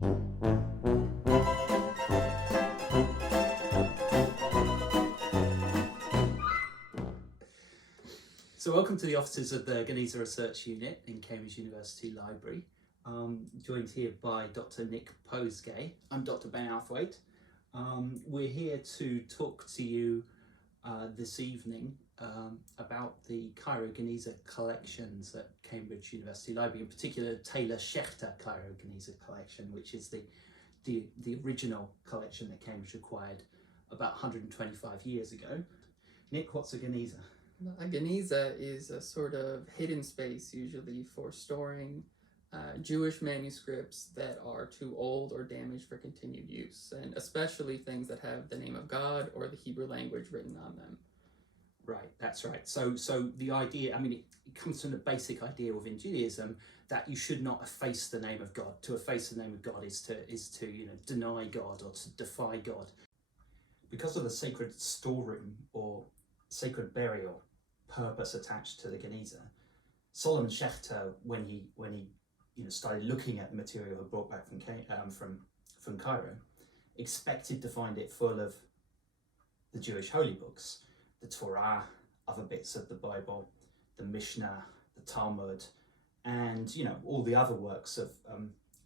So welcome to the offices of the Genizah Research Unit in Cambridge University Library. Joined here by Dr. Nick Posegay. I'm Dr. Ben Outhwaite. We're here to talk to you this evening about the Cairo Genizah Collections at Cambridge University Library, in particular Taylor Schechter Cairo Genizah Collection, which is the original collection that Cambridge acquired about 125 years ago. Nick, what's a Genizah? A Genizah is a sort of hidden space, usually for storing Jewish manuscripts that are too old or damaged for continued use, and especially things that have the name of God or the Hebrew language written on them. Right, that's right. So the idea, I mean, it comes from the basic idea within Judaism that you should not efface the name of God. To efface the name of God is to deny God or to defy God. Because of the sacred storeroom or sacred burial purpose attached to the Genizah, Solomon Schechter, when he started looking at the material he brought back from Cairo, expected to find it full of the Jewish holy books, the Torah, other bits of the Bible, the Mishnah, the Talmud, and all the other works of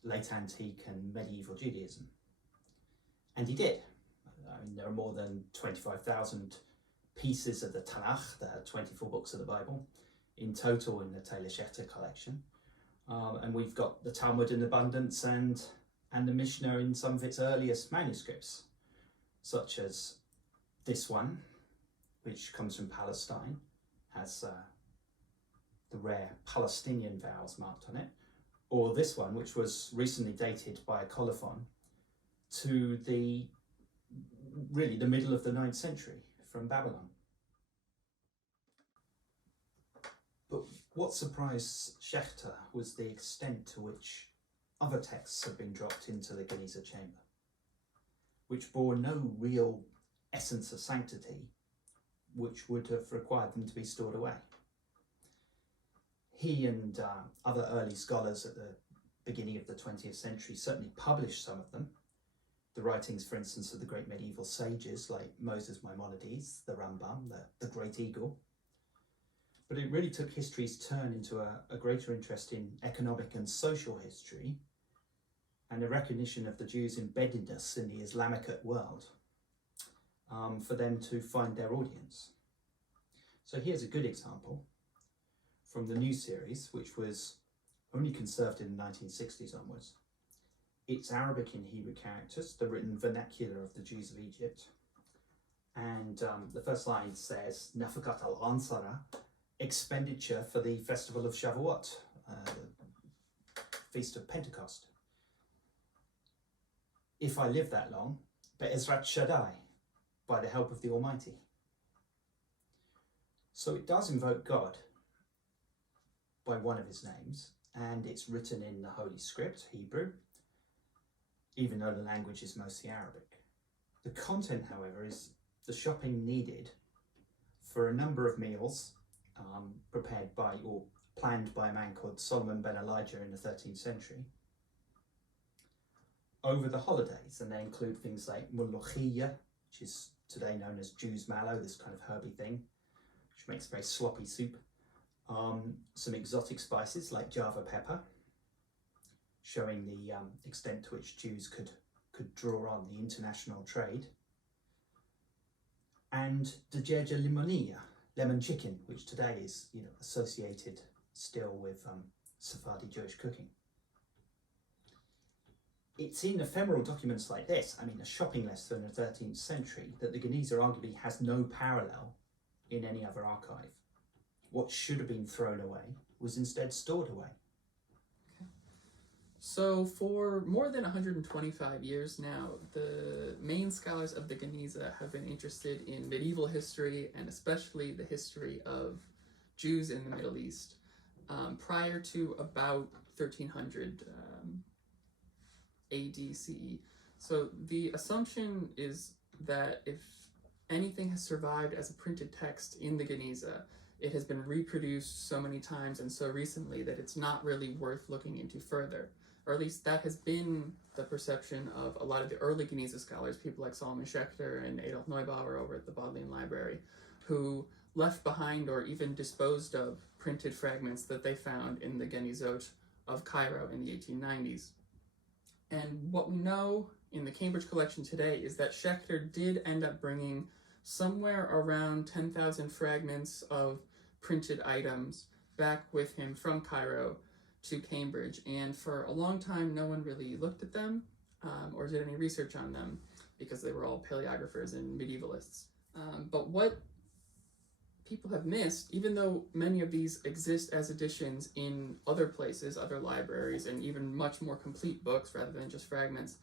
late antique and medieval Judaism. And he did. I mean, there are more than 25,000 pieces of the Tanakh, the 24 books of the Bible, in total in the Taylor Schechter collection. And we've got the Talmud in abundance and the Mishnah in some of its earliest manuscripts, such as this one, which comes from Palestine, has the rare Palestinian vowels marked on it, or this one, which was recently dated by a colophon to the middle of the 9th century from Babylon. But what surprised Schechter was the extent to which other texts had been dropped into the Genizah chamber, which bore no real essence of sanctity, which would have required them to be stored away. He and other early scholars at the beginning of the 20th century certainly published some of them. The writings, for instance, of the great medieval sages like Moses Maimonides, the Rambam, the Great Eagle. But it really took history's turn into a greater interest in economic and social history and a recognition of the Jews' embeddedness in the Islamic world for them to find their audience. So here's a good example from the new series, which was only conserved in the 1960s onwards. It's Arabic and Hebrew characters, the written vernacular of the Jews of Egypt. And the first line says, Nafakat al-Ansara, expenditure for the festival of Shavuot, Feast of Pentecost. If I live that long, Be'ezrat Shaddai, by the help of the Almighty. So it does invoke God by one of his names, and it's written in the Holy Script, Hebrew, even though the language is mostly Arabic. The content, however, is the shopping needed for a number of meals prepared by or planned by a man called Solomon ben Elijah in the 13th century over the holidays, and they include things like mulukhiyya, which is today known as Jew's mallow, this kind of herby thing, which makes very sloppy soup, some exotic spices like Java pepper, showing the extent to which Jews could draw on the international trade, and djeja limoniya, lemon chicken, which today is associated still with Sephardi Jewish cooking. It's in ephemeral documents like this, I mean a shopping list from the 13th century, that the Genizah arguably has no parallel in any other archive. What should have been thrown away was instead stored away. So for more than 125 years now, the main scholars of the Genizah have been interested in medieval history and especially the history of Jews in the Middle East prior to about 1300 AD CE. So the assumption is that if anything has survived as a printed text in the Genizah, it has been reproduced so many times and so recently that it's not really worth looking into further. or at least that has been the perception of a lot of the early Genizah scholars, people like Solomon Schechter and Adolf Neubauer over at the Bodleian Library, who left behind or even disposed of printed fragments that they found in the Genizot of Cairo in the 1890s. And what we know in the Cambridge collection today is that Schechter did end up bringing somewhere around 10,000 fragments of printed items back with him from Cairo to Cambridge, and for a long time no one really looked at them or did any research on them because they were all paleographers and medievalists. But what people have missed, even though many of these exist as editions in other places, other libraries, and even much more complete books rather than just fragments,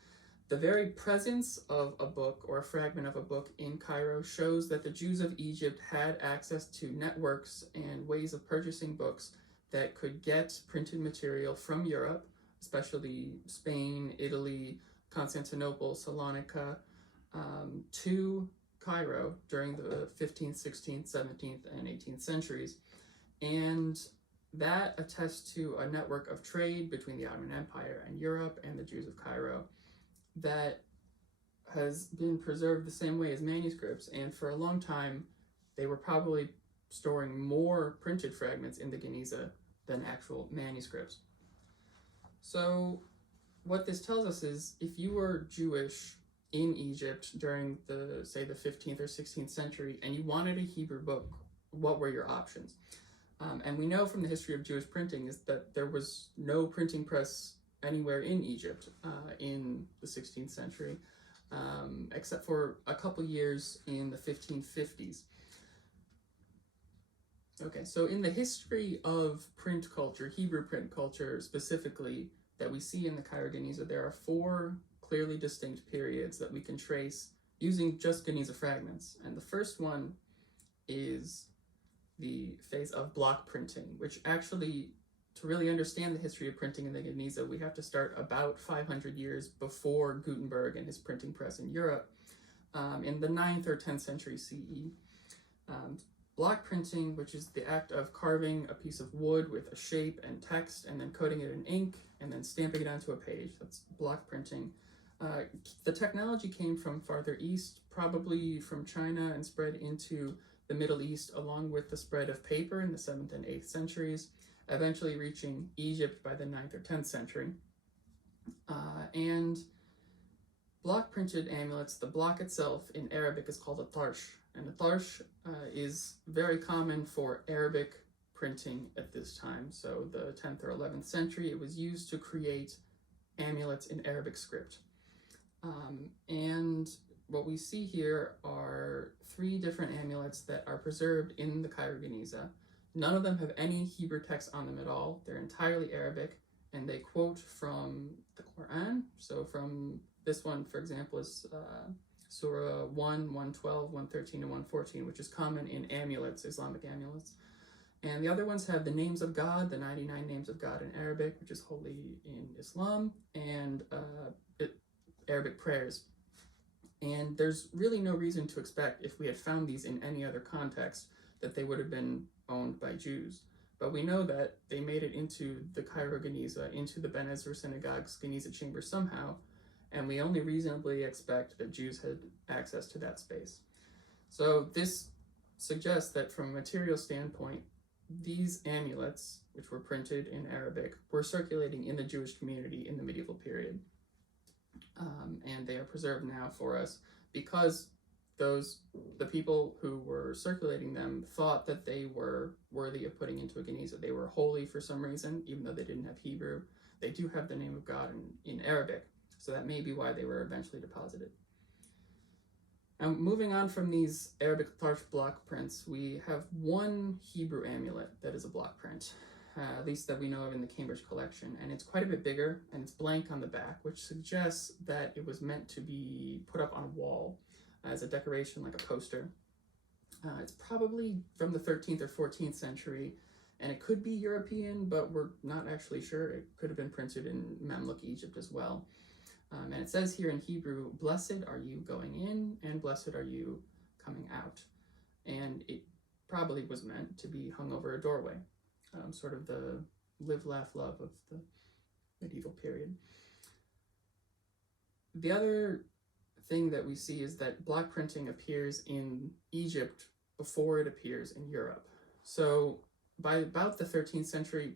the very presence of a book or a fragment of a book in Cairo shows that the Jews of Egypt had access to networks and ways of purchasing books that could get printed material from Europe, especially Spain, Italy, Constantinople, Salonika, to Cairo during the 15th, 16th, 17th, and 18th centuries. And that attests to a network of trade between the Ottoman Empire and Europe and the Jews of Cairo that has been preserved the same way as manuscripts. And for a long time, they were probably storing more printed fragments in the Genizah than actual manuscripts. So what this tells us is if you were Jewish in Egypt during the, say, the 15th or 16th century, and you wanted a Hebrew book, what were your options? And we know from the history of Jewish printing is that there was no printing press anywhere in Egypt in the 16th century, except for a couple years in the 1550s. Okay, so in the history of print culture, Hebrew print culture specifically, that we see in the Cairo Genizah, there are 4 clearly distinct periods that we can trace using just Genizah fragments. And the first one is the phase of block printing, which actually, to really understand the history of printing in the Genizah, we have to start about 500 years before Gutenberg and his printing press in Europe, in the 9th or 10th century CE. Block printing, which is the act of carving a piece of wood with a shape and text and then coating it in ink and then stamping it onto a page. That's block printing. The technology came from farther east, probably from China, and spread into the Middle East along with the spread of paper in the 7th and 8th centuries, eventually reaching Egypt by the 9th or 10th century. And block printed amulets, the block itself in Arabic is called a tarsh, and a tarsh is very common for Arabic printing at this time. So the 10th or 11th century, it was used to create amulets in Arabic script. And what we see here are 3 different amulets that are preserved in the Cairo Genizah. None of them have any Hebrew text on them at all. They're entirely Arabic, and they quote from the Quran. So from this one, for example, is Surah 1, 112, 113, and 114, which is common in amulets, Islamic amulets. And the other ones have the names of God, the 99 names of God in Arabic, which is holy in Islam, and Arabic prayers. And there's really no reason to expect, if we had found these in any other context, that they would have been owned by Jews. But we know that they made it into the Cairo Genizah, into the Ben Ezra Synagogue's Genizah chamber somehow, and we only reasonably expect that Jews had access to that space. So this suggests that from a material standpoint, these amulets, which were printed in Arabic, were circulating in the Jewish community in the medieval period. And they are preserved now for us because the people who were circulating them thought that they were worthy of putting into a Genizah. They were holy for some reason, even though they didn't have Hebrew. They do have the name of God in Arabic, so that may be why they were eventually deposited. Now, moving on from these Arabic Tarsh block prints, we have one Hebrew amulet that is a block print, at least that we know of in the Cambridge collection, and it's quite a bit bigger, and it's blank on the back, which suggests that it was meant to be put up on a wall as a decoration, like a poster. It's probably from the 13th or 14th century, and it could be European, but we're not actually sure. It could have been printed in Mamluk Egypt as well. And it says here in Hebrew, "Blessed are you going in, and blessed are you coming out." And it probably was meant to be hung over a doorway, sort of the live, laugh, love of the medieval period. The other thing that we see is that block printing appears in Egypt before it appears in Europe. So by about the 13th century,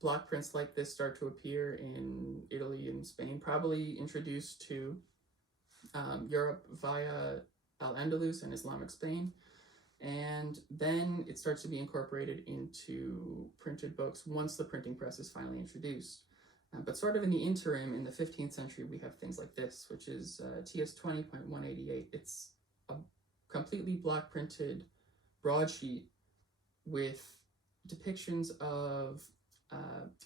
block prints like this start to appear in Italy and Spain, probably introduced to Europe via Al-Andalus and Islamic Spain. And then it starts to be incorporated into printed books once the printing press is finally introduced. But sort of in the interim, in the 15th century, we have things like this, which is TS 20.188. It's a completely block printed broadsheet with depictions of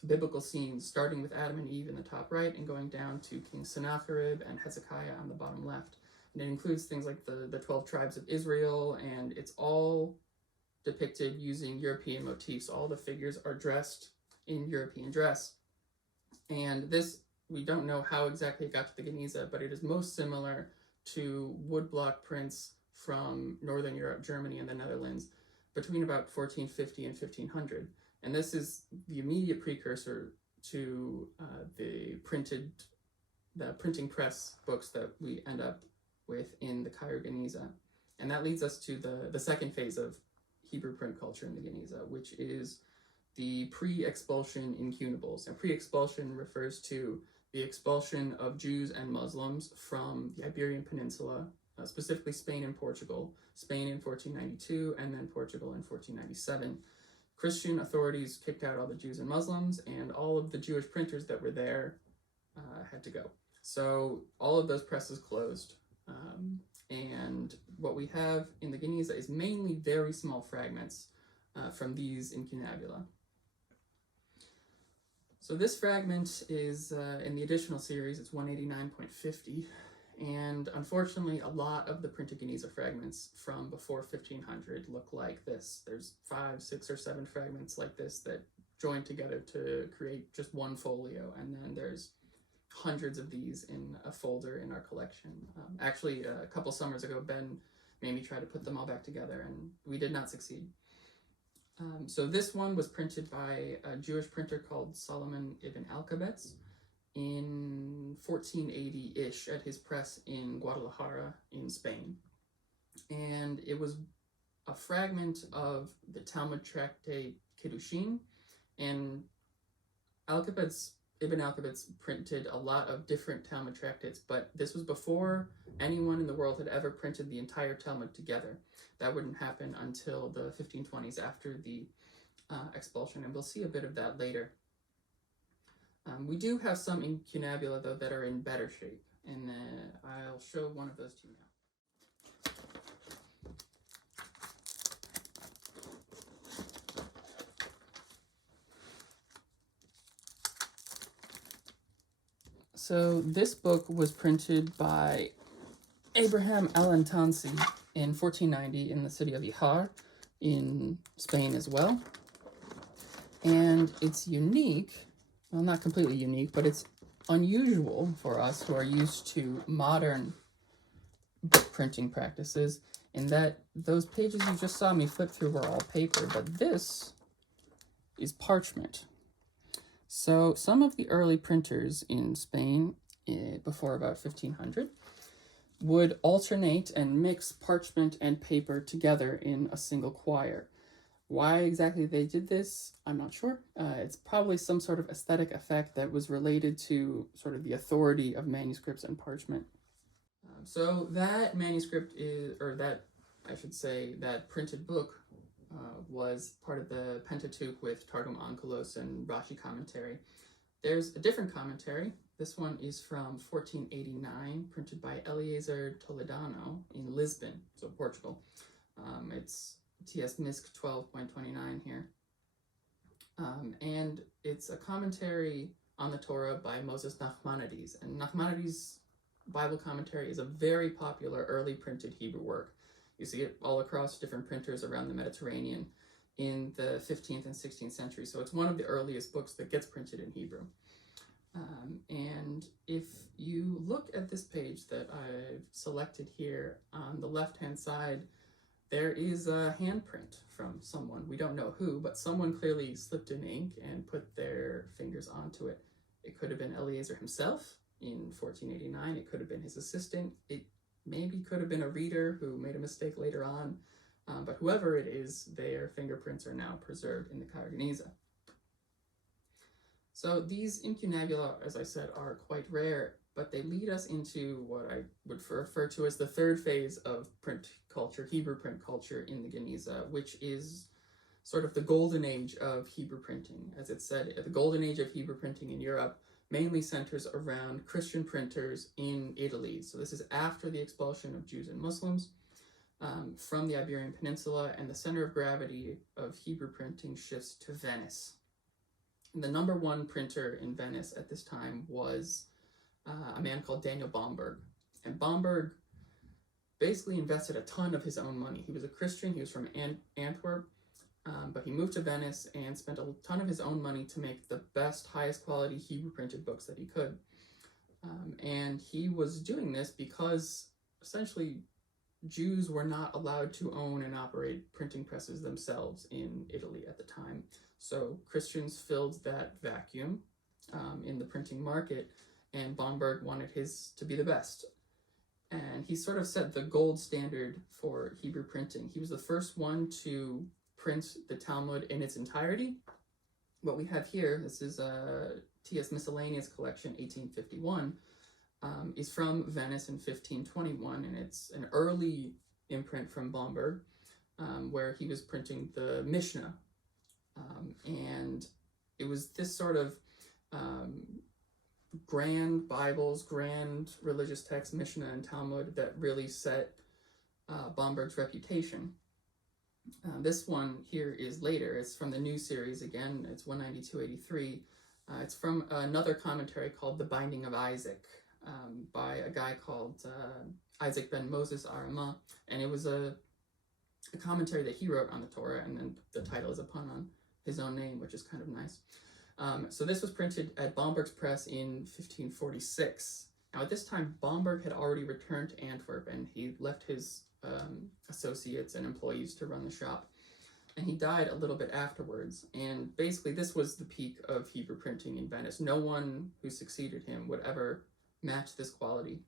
biblical scenes, starting with Adam and Eve in the top right and going down to King Sennacherib and Hezekiah on the bottom left. And it includes things like the 12 tribes of Israel, and it's all depicted using European motifs. All the figures are dressed in European dress. And this, we don't know how exactly it got to the Genizah, but it is most similar to woodblock prints from Northern Europe, Germany, and the Netherlands between about 1450 and 1500. And this is the immediate precursor to the printing press books that we end up with in the Cairo Genizah. And that leads us to the second phase of Hebrew print culture in the Genizah, which is the pre-expulsion incunables. And pre-expulsion refers to the expulsion of Jews and Muslims from the Iberian Peninsula, specifically Spain and Portugal. Spain in 1492 and then Portugal in 1497. Christian authorities kicked out all the Jews and Muslims, and all of the Jewish printers that were there had to go. So all of those presses closed. And what we have in the Genizah is mainly very small fragments from these incunabula. So this fragment is in the additional series, it's 189.50, and unfortunately a lot of the printed Genizah fragments from before 1500 look like this. There's 5, 6, or 7 fragments like this that join together to create just one folio, and then there's hundreds of these in a folder in our collection. Actually, a couple summers ago, Ben made me try to put them all back together, and we did not succeed. So this one was printed by a Jewish printer called Solomon ibn Alkabetz in 1480-ish at his press in Guadalajara in Spain. And it was a fragment of the Talmud tractate Kiddushin, and Ibn Alkabetz printed a lot of different Talmud tractates, but this was before anyone in the world had ever printed the entire Talmud together. That wouldn't happen until the 1520s after the expulsion, and we'll see a bit of that later. We do have some incunabula, though, that are in better shape, and I'll show one of those to you now. So this book was printed by Abraham Al-Antansi in 1490 in the city of Ihar in Spain as well. And it's unique, well, not completely unique, but it's unusual for us who are used to modern book printing practices in that those pages you just saw me flip through were all paper, but this is parchment. So some of the early printers in Spain before about 1500 would alternate and mix parchment and paper together in a single quire. Why exactly they did this, I'm not sure. It's probably some sort of aesthetic effect that was related to sort of the authority of manuscripts and parchment. So that manuscript is, or that, I should say, that printed book was part of the Pentateuch with Targum Onkelos and Rashi commentary. There's a different commentary. This one is from 1489, printed by Eliezer Toledano in Lisbon, so Portugal. It's TS Misc 12.29 here. And it's a commentary on the Torah by Moses Nachmanides. And Nachmanides' Bible commentary is a very popular early printed Hebrew work. You see it all across different printers around the Mediterranean in the 15th and 16th century. So it's one of the earliest books that gets printed in Hebrew. And if you look at this page that I've selected here, on the left-hand side, there is a handprint from someone. We don't know who, but someone clearly slipped in ink and put their fingers onto it. It could have been Eleazar himself in 1489. It could have been his assistant. It maybe could have been a reader who made a mistake later on. But whoever it is, their fingerprints are now preserved in the Cairo Genizah. So these incunabula, as I said, are quite rare, but they lead us into what I would refer to as the third phase of print culture, Hebrew print culture in the Genizah, which is sort of the golden age of Hebrew printing. As it said, the golden age of Hebrew printing in Europe mainly centers around Christian printers in Italy. So this is after the expulsion of Jews and Muslims from the Iberian Peninsula, and the center of gravity of Hebrew printing shifts to Venice. And the number one printer in Venice at this time was a man called Daniel Bomberg. And Bomberg basically invested a ton of his own money. He was a Christian, he was from Antwerp, but he moved to Venice and spent a ton of his own money to make the best, highest quality Hebrew printed books that he could. And he was doing this because essentially Jews were not allowed to own and operate printing presses themselves in Italy at the time. So Christians filled that vacuum in the printing market, and Bomberg wanted his to be the best. And he sort of set the gold standard for Hebrew printing. He was the first one to print the Talmud in its entirety. What we have here, this is T.S. Miscellaneous Collection, 1851, is from Venice in 1521, and it's an early imprint from Bomberg, where he was printing the Mishnah. And it was this sort of grand Bibles, grand religious texts, Mishnah and Talmud, that really set Bomberg's reputation. This one here is later. It's from the new series again. It's 19283. It's from another commentary called The Binding of Isaac by a guy called Isaac ben Moses Arama, and it was a commentary that he wrote on the Torah, and then the title is a pun on his own name, which is kind of nice. So this was printed at Bomberg's press in 1546. Now at this time, Bomberg had already returned to Antwerp, and he left his associates and employees to run the shop. And he died a little bit afterwards. And basically this was the peak of Hebrew printing in Venice. No one who succeeded him would ever match this quality.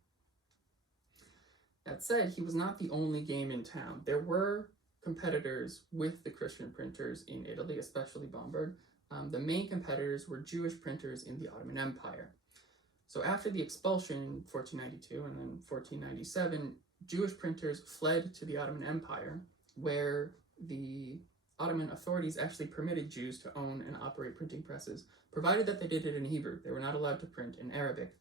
That said, he was not the only game in town. There were competitors with the Christian printers in Italy, especially Bomberg. The main competitors were Jewish printers in the Ottoman Empire. So after the expulsion in 1492 and then 1497, Jewish printers fled to the Ottoman Empire, where the Ottoman authorities actually permitted Jews to own and operate printing presses, provided that they did it in Hebrew. They were not allowed to print in Arabic.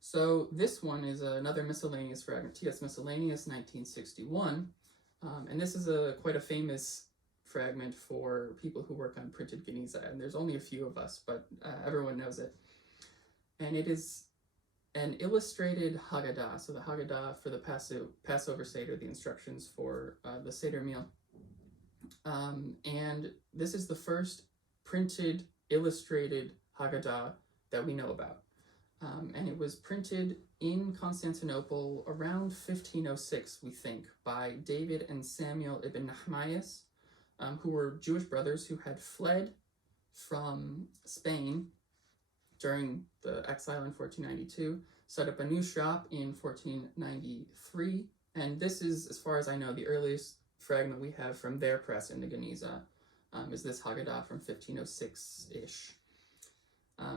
So this one is another miscellaneous fragment, T.S. Miscellaneous, 1961, and this is quite a famous fragment for people who work on printed Genizah, and there's only a few of us, but everyone knows it. And it is an illustrated Haggadah, so the Haggadah for the Passover Seder, the instructions for the Seder meal. And this is the first printed, illustrated Haggadah that we know about. And it was printed in Constantinople around 1506, we think, by David and Samuel ibn Nahmias, who were Jewish brothers who had fled from Spain during the exile in 1492, set up a new shop in 1493, and this is, as far as I know, the earliest fragment we have from their press in the Genizah, is this Haggadah from 1506-ish.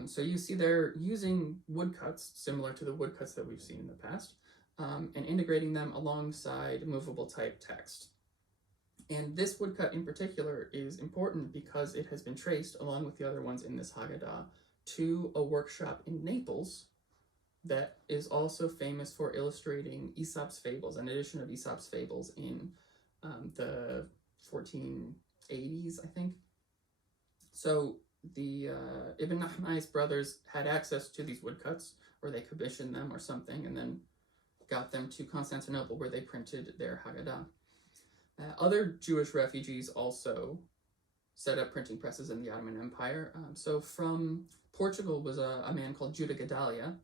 So you see they're using woodcuts, similar to the woodcuts that we've seen in the past, and integrating them alongside movable type text. And this woodcut in particular is important because it has been traced, along with the other ones in this Haggadah, to a workshop in Naples that is also famous for illustrating Aesop's fables, an edition of Aesop's fables in the 1480s, I think. So the Ibn Nahmias brothers had access to these woodcuts, or they commissioned them or something, and then got them to Constantinople, where they printed their Haggadah. Other Jewish refugees also set up printing presses in the Ottoman Empire. So from Portugal was a man called Judah Gedalia,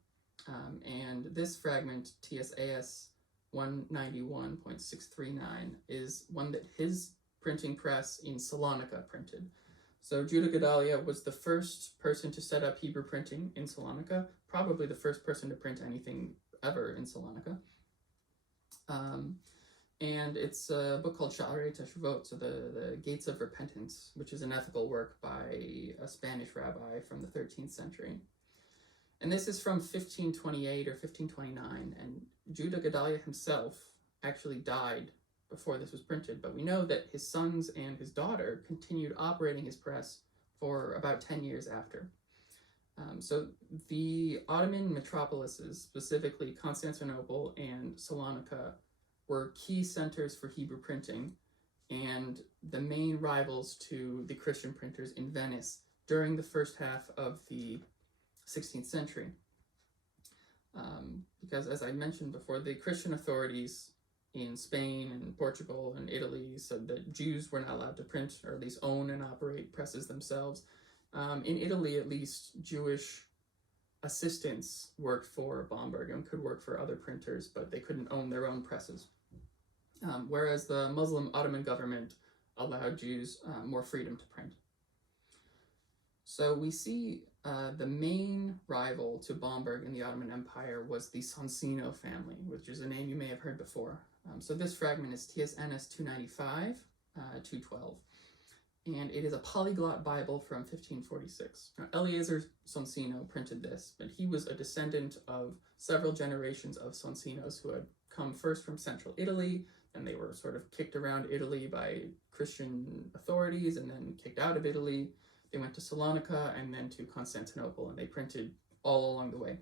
and this fragment, TSAS 191.639, is one that his printing press in Salonika printed. So Judah Gedaliah was the first person to set up Hebrew printing in Salonika, probably the first person to print anything ever in Salonika. And it's a book called Sha'arei Teshuvot, so the Gates of Repentance, which is an ethical work by a Spanish rabbi from the 13th century. And this is from 1528 or 1529, and Judah Gedaliah himself actually died before this was printed, but we know that his sons and his daughter continued operating his press for about 10 years after. So the Ottoman metropolises, specifically Constantinople and Salonika, were key centers for Hebrew printing and the main rivals to the Christian printers in Venice during the first half of the 16th century. Because, as I mentioned before, the Christian authorities in Spain and Portugal and Italy said that Jews were not allowed to print or at least own and operate presses themselves. In Italy, at least, Jewish assistants worked for Bomberg and could work for other printers, but they couldn't own their own presses. Whereas the Muslim Ottoman government allowed Jews more freedom to print. So we see the main rival to Bomberg in the Ottoman Empire was the Sonsino family, which is a name you may have heard before. So this fragment is TSNS 295, 212, and it is a polyglot Bible from 1546. Now, Eliezer Sonsino printed this, but he was a descendant of several generations of Sonsinos who had come first from central Italy, and they were sort of kicked around Italy by Christian authorities and then kicked out of Italy. They went to Salonika and then to Constantinople, and they printed all along the way.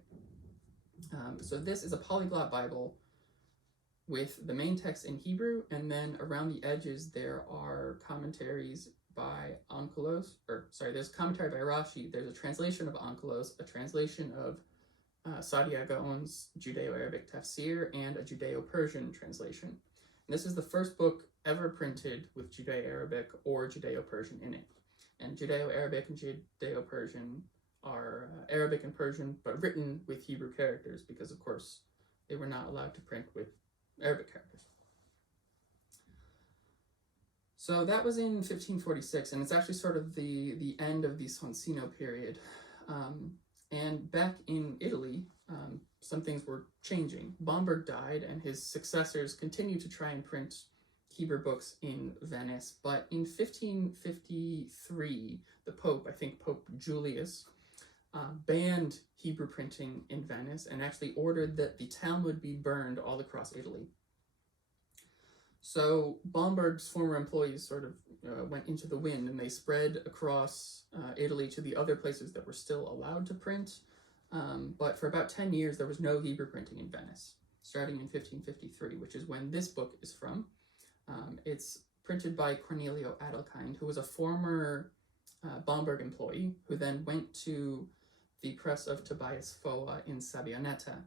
So this is a polyglot Bible with the main text in Hebrew, and then around the edges there are commentaries by there's a commentary by Rashi, there's a translation of Onkelos, a translation of Saadia Gaon's Judeo-Arabic tafsir, and a Judeo-Persian translation. And this is the first book ever printed with Judeo-Arabic or Judeo-Persian in it. And Judeo-Arabic and Judeo-Persian are Arabic and Persian, but written with Hebrew characters, because of course they were not allowed to print with Arabic characters. So that was in 1546, and it's actually sort of the end of the Sonsino period. And back in Italy, some things were changing. Bomberg died, and his successors continued to try and print Hebrew books in Venice, but in 1553, the Pope, I think Pope Julius, banned Hebrew printing in Venice and actually ordered that the Talmud be burned all across Italy. So Bomberg's former employees sort of went into the wind, and they spread across Italy to the other places that were still allowed to print. But for about 10 years, there was no Hebrew printing in Venice, starting in 1553, which is when this book is from. It's printed by Cornelio Adelkind, who was a former Bomberg employee, who then went to the press of Tobias Foa in Sabbionetta.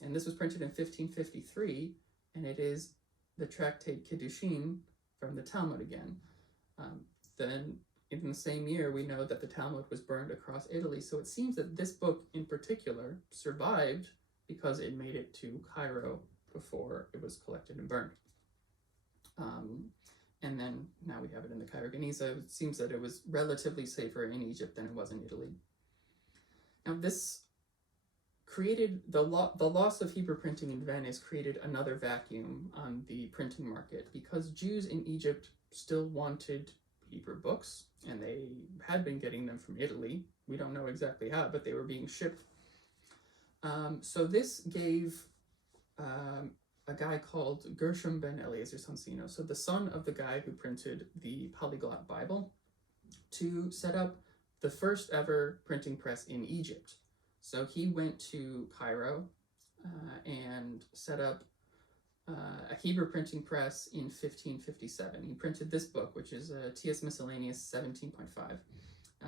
And this was printed in 1553, and it is the tractate Kiddushin from the Talmud again. Then in the same year, we know that the Talmud was burned across Italy, so it seems that this book in particular survived because it made it to Cairo before it was collected and burned. And then now we have it in the Cairo Genizah. It seems that it was relatively safer in Egypt than it was in Italy. Now this created, the loss of Hebrew printing in Venice created another vacuum on the printing market, because Jews in Egypt still wanted Hebrew books, and they had been getting them from Italy. We don't know exactly how, but they were being shipped. So this gave a guy called Gershom ben Eliezer Sonsino, so the son of the guy who printed the Polyglot Bible, to set up the first ever printing press in Egypt. So he went to Cairo and set up a Hebrew printing press in 1557. He printed this book, which is T.S. Miscellaneous 17.5.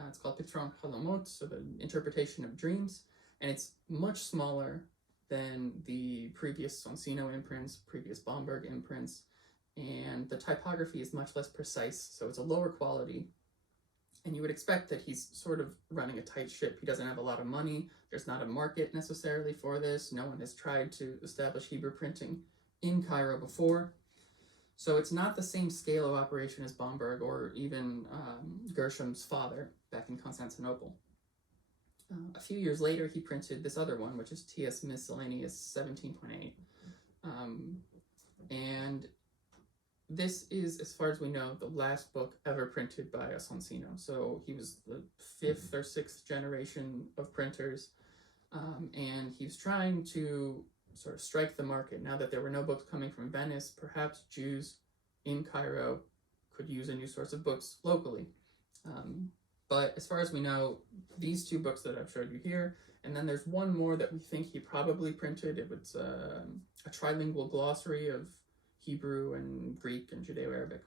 It's called Pitron Halomot, so the interpretation of dreams, and it's much smaller than the previous Sonsino imprints, previous Bomberg imprints, and the typography is much less precise, so it's a lower quality. And you would expect that he's sort of running a tight ship. He doesn't have a lot of money. There's not a market necessarily for this. No one has tried to establish Hebrew printing in Cairo before. So it's not the same scale of operation as Bomberg or even Gersham's father back in Constantinople. A few years later, he printed this other one, which is T.S. Miscellaneous 17.8. And this is, as far as we know, the last book ever printed by Asonsino. So he was the 5th or 6th generation of printers, and he was trying to sort of strike the market. Now that there were no books coming from Venice, perhaps Jews in Cairo could use a new source of books locally. But as far as we know, these 2 books that I've showed you here, and then there's one more that we think he probably printed. It was a trilingual glossary of Hebrew and Greek and Judeo-Arabic.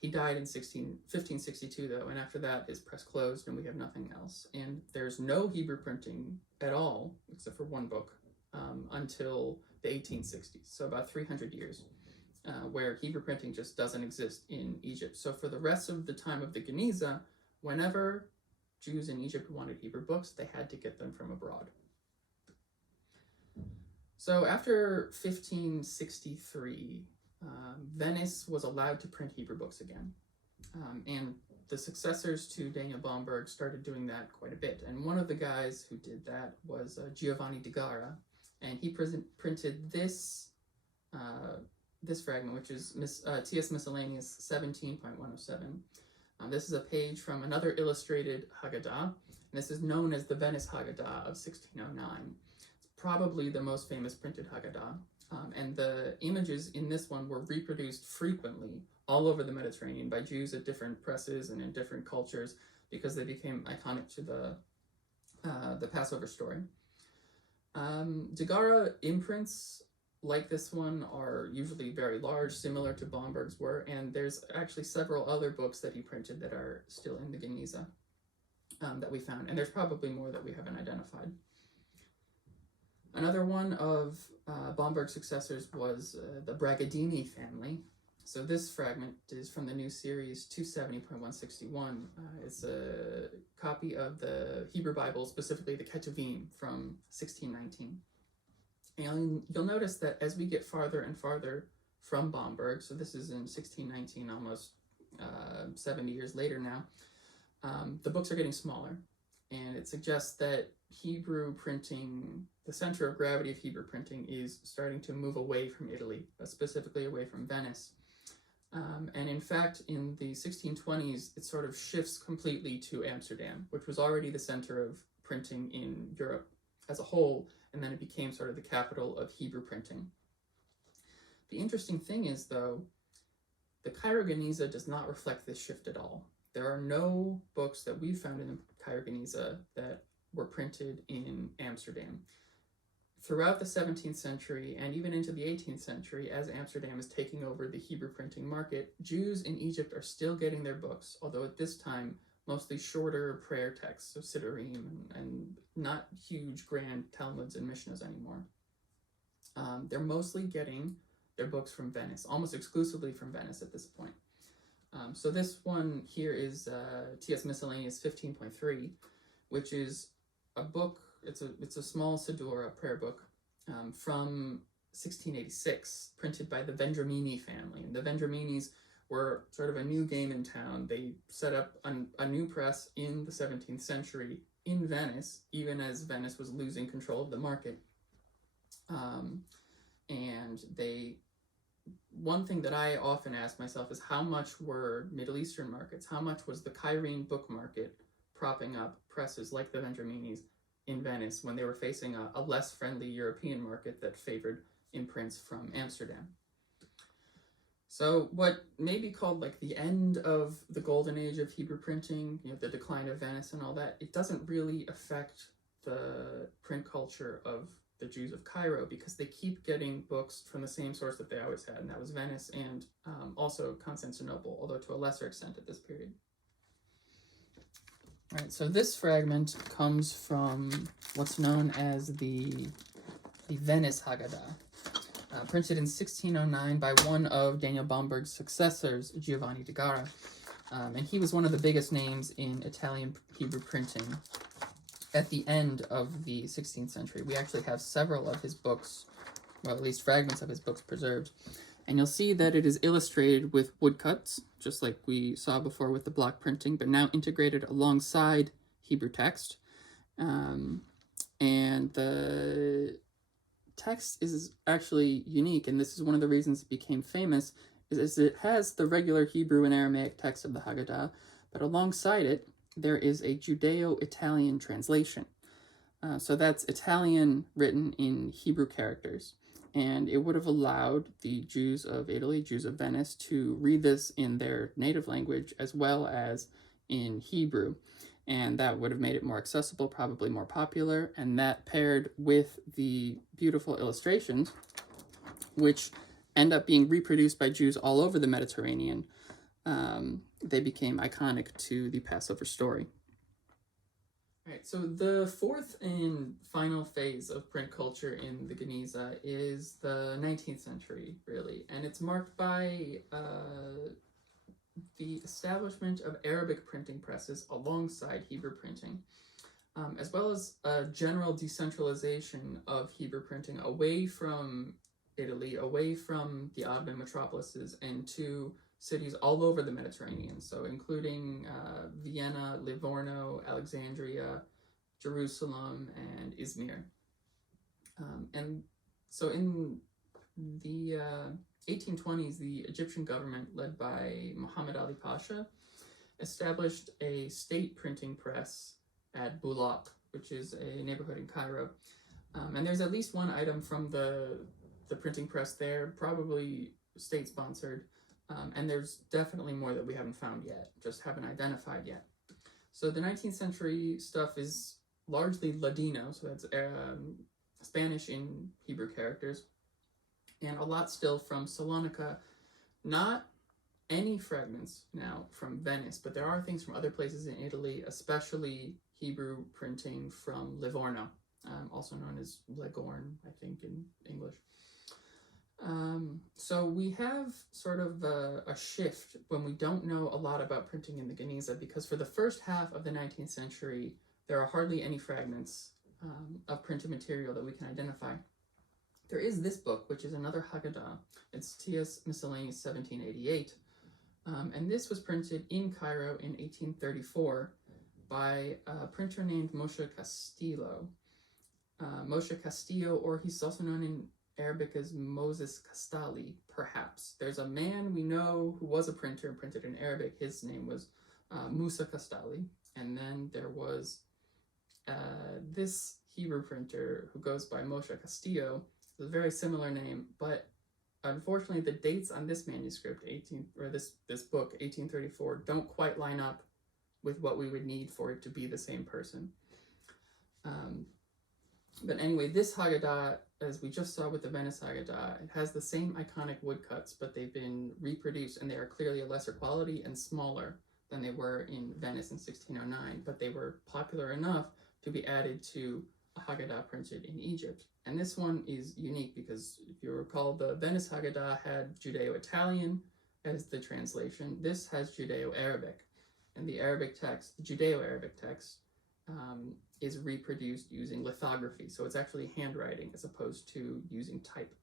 He died in 1562, though, and after that his press closed and we have nothing else. And there's no Hebrew printing at all, except for one book, until the 1860s, so about 300 years, where Hebrew printing just doesn't exist in Egypt. So for the rest of the time of the Genizah, whenever Jews in Egypt wanted Hebrew books, they had to get them from abroad. So after 1563, Venice was allowed to print Hebrew books again. And the successors to Daniel Bomberg started doing that quite a bit. And one of the guys who did that was Giovanni de Gara, and he printed this fragment, which is T.S. Miscellaneous 17.107. This is a page from another illustrated Haggadah, and this is known as the Venice Haggadah of 1609. It's probably the most famous printed Haggadah, and the images in this one were reproduced frequently all over the Mediterranean by Jews at different presses and in different cultures because they became iconic to the Passover story. De Gara imprints like this one are usually very large, similar to Bomberg's were, and there's actually several other books that he printed that are still in the Genizah that we found, and there's probably more that we haven't identified. Another one of Bomberg's successors was the Bragadini family. So this fragment is from the new series 270.161. It's a copy of the Hebrew Bible, specifically the Ketuvim from 1619. And you'll notice that as we get farther and farther from Bomberg, so this is in 1619, almost 70 years later now, the books are getting smaller. And it suggests that Hebrew printing, the center of gravity of Hebrew printing, is starting to move away from Italy, specifically away from Venice. And in fact, in the 1620s, it sort of shifts completely to Amsterdam, which was already the center of printing in Europe as a whole, and then it became sort of the capital of Hebrew printing. The interesting thing is, though, the Cairo Genizah does not reflect this shift at all. There are no books that we've found in the Cairo Genizah that were printed in Amsterdam. Throughout the 17th century and even into the 18th century, as Amsterdam is taking over the Hebrew printing market, Jews in Egypt are still getting their books, although at this time, mostly shorter prayer texts, so Siddurim, and not huge grand Talmuds and Mishnahs anymore. They're mostly getting their books from Venice, almost exclusively from Venice at this point. So this one here is T.S. Miscellaneous 15.3, which is a book. It's a small Siddur, a prayer book, from 1686, printed by the Vendramini family. And the Vendraminis were sort of a new game in town. They set up a new press in the 17th century in Venice, even as Venice was losing control of the market. And one thing that I often ask myself is how much were Middle Eastern markets, how much was the Cairene book market propping up presses like the Vendraminis in Venice when they were facing a less friendly European market that favored imprints from Amsterdam. So what may be called like the end of the golden age of Hebrew printing, the decline of Venice and all that, it doesn't really affect the print culture of the Jews of Cairo because they keep getting books from the same source that they always had, and that was Venice and also Constantinople, although to a lesser extent at this period. All right, so this fragment comes from what's known as the Venice Haggadah, printed in 1609 by one of Daniel Bomberg's successors, Giovanni de Gara, and he was one of the biggest names in Italian Hebrew printing at the end of the 16th century. We actually have several of his books well, at least fragments of his books preserved. And you'll see that it is illustrated with woodcuts, just like we saw before with the block printing, but now integrated alongside Hebrew text. And the text is actually unique, and this is one of the reasons it became famous, is it has the regular Hebrew and Aramaic text of the Haggadah, but alongside it, there is a Judeo-Italian translation. So that's Italian written in Hebrew characters. And it would have allowed the Jews of Italy, Jews of Venice, to read this in their native language as well as in Hebrew. And that would have made it more accessible, probably more popular. And that paired with the beautiful illustrations, which end up being reproduced by Jews all over the Mediterranean, they became iconic to the Passover story. All right, so the fourth and final phase of print culture in the Genizah is the 19th century, really, and it's marked by the establishment of Arabic printing presses alongside Hebrew printing, as well as a general decentralization of Hebrew printing away from Italy, away from the Ottoman metropolises, and to cities all over the Mediterranean, so including Vienna, Livorno, Alexandria, Jerusalem, and Izmir. And so in the 1820s, the Egyptian government, led by Muhammad Ali Pasha, established a state printing press at Bulaq, which is a neighborhood in Cairo. And there's at least one item from the printing press there, probably state-sponsored, and there's definitely more that we haven't found yet, just haven't identified yet. So the 19th century stuff is largely Ladino, so that's Spanish in Hebrew characters, and a lot still from Salonika. Not any fragments now from Venice, but there are things from other places in Italy, especially Hebrew printing from Livorno, also known as Leghorn, I think, in English. So we have sort of a shift when we don't know a lot about printing in the Genizah, because for the first half of the 19th century, there are hardly any fragments of printed material that we can identify. There is this book, which is another Haggadah. It's T.S. Miscellaneous 1788, and this was printed in Cairo in 1834 by a printer named Moshe Castillo. Moshe Castillo, or he's also known in Arabic as Moses Castali, perhaps. There's a man we know who was a printer and printed in Arabic. His name was Musa Castali. And then there was this Hebrew printer who goes by Moshe Castillo. It's a very similar name, but unfortunately the dates on this manuscript, this book, 1834, don't quite line up with what we would need for it to be the same person. But anyway, this Haggadah, as we just saw with the Venice Haggadah, it has the same iconic woodcuts, but they've been reproduced, and they are clearly a lesser quality and smaller than they were in Venice in 1609, but they were popular enough to be added to a Haggadah printed in Egypt. And this one is unique because, if you recall, the Venice Haggadah had Judeo-Italian as the translation. This has Judeo-Arabic, and the Arabic text, the Judeo-Arabic text, is reproduced using lithography. So it's actually handwriting as opposed to using type.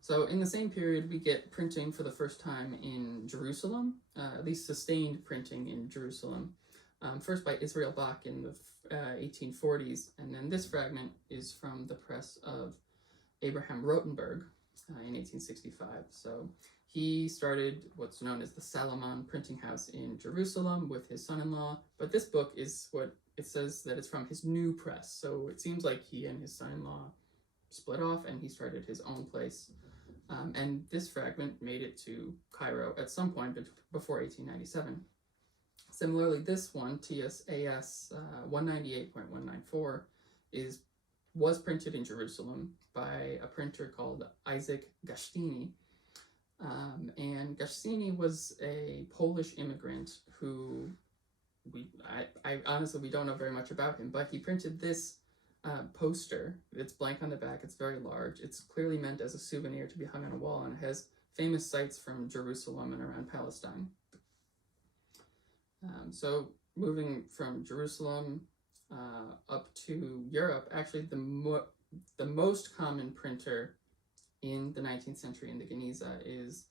So in the same period, we get printing for the first time in Jerusalem, at least sustained printing in Jerusalem, first by Israel Bach in the 1840s, and then this fragment is from the press of Abraham Rotenberg in 1865. So he started what's known as the Salomon printing house in Jerusalem with his son-in-law, but this book is what it says that it's from his new press. So it seems like he and his son-in-law split off and he started his own place. And this fragment made it to Cairo at some point before 1897. Similarly, this one, TSAS 198.194, was printed in Jerusalem by a printer called Isaac Gashtini. And Gashtini was a Polish immigrant who I honestly, we don't know very much about him, but he printed this poster. It's blank on the back, it's very large. It's clearly meant as a souvenir to be hung on a wall, and it has famous sites from Jerusalem and around Palestine. So moving from Jerusalem up to Europe, actually the the most common printer in the 19th century in the Genizah is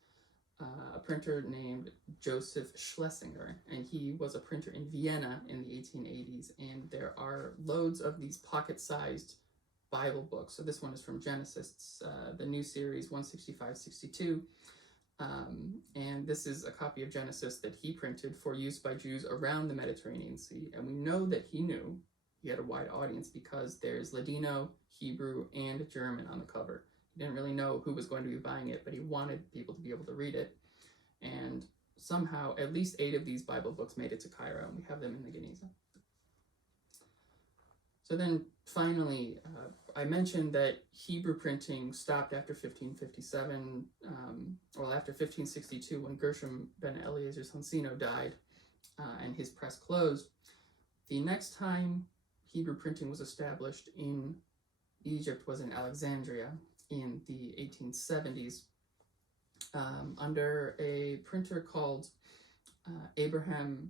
a printer named Joseph Schlesinger, and he was a printer in Vienna in the 1880s, and there are loads of these pocket-sized Bible books. So this one is from Genesis, the new series 165-62, and this is a copy of Genesis that he printed for use by Jews around the Mediterranean Sea, and we know that he had a wide audience because there's Ladino, Hebrew, and German on the cover. He didn't really know who was going to be buying it, but he wanted people to be able to read it. And somehow, at least 8 of these Bible books made it to Cairo, and we have them in the Genizah. So then, finally, I mentioned that Hebrew printing stopped after 1557, after 1562, when Gershom ben Eliezer Sonsino died, and his press closed. The next time Hebrew printing was established in Egypt was in Alexandria in the 1870s, under a printer called Faraj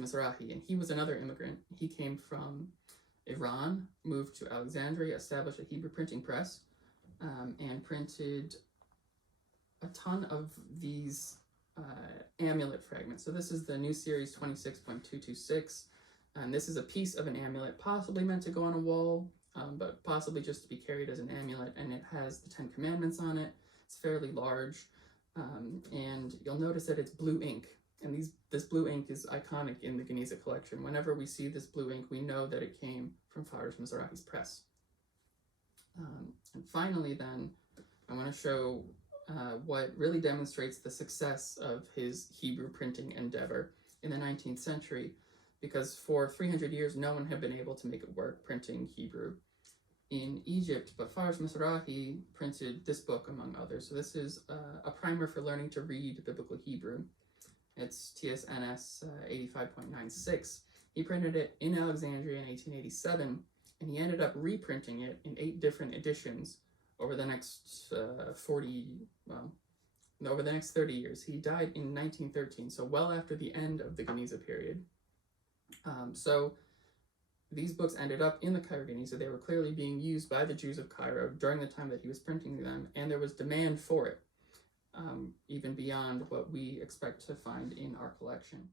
Mizrahi, and he was another immigrant. He came from Iran, moved to Alexandria, established a Hebrew printing press, and printed a ton of these amulet fragments. So this is the new series 26.226, and this is a piece of an amulet, possibly meant to go on a wall, but possibly just to be carried as an amulet, and it has the 10 Commandments on it. It's fairly large, and you'll notice that it's blue ink, and this blue ink is iconic in the Genizah collection. Whenever we see this blue ink, we know that it came from Faraj Mizrahi's press. And finally then, I want to show what really demonstrates the success of his Hebrew printing endeavor in the 19th century, because for 300 years, no one had been able to make it work printing Hebrew in Egypt, but Faraj Mizrahi printed this book, among others. So this is a primer for learning to read Biblical Hebrew. It's TSNS 85.96. He printed it in Alexandria in 1887, and he ended up reprinting it in 8 different editions over the next 30 years. He died in 1913, so well after the end of the Genizah period. So these books ended up in the Cairo Genizah. They were clearly being used by the Jews of Cairo during the time that he was printing them, and there was demand for it, even beyond what we expect to find in our collection.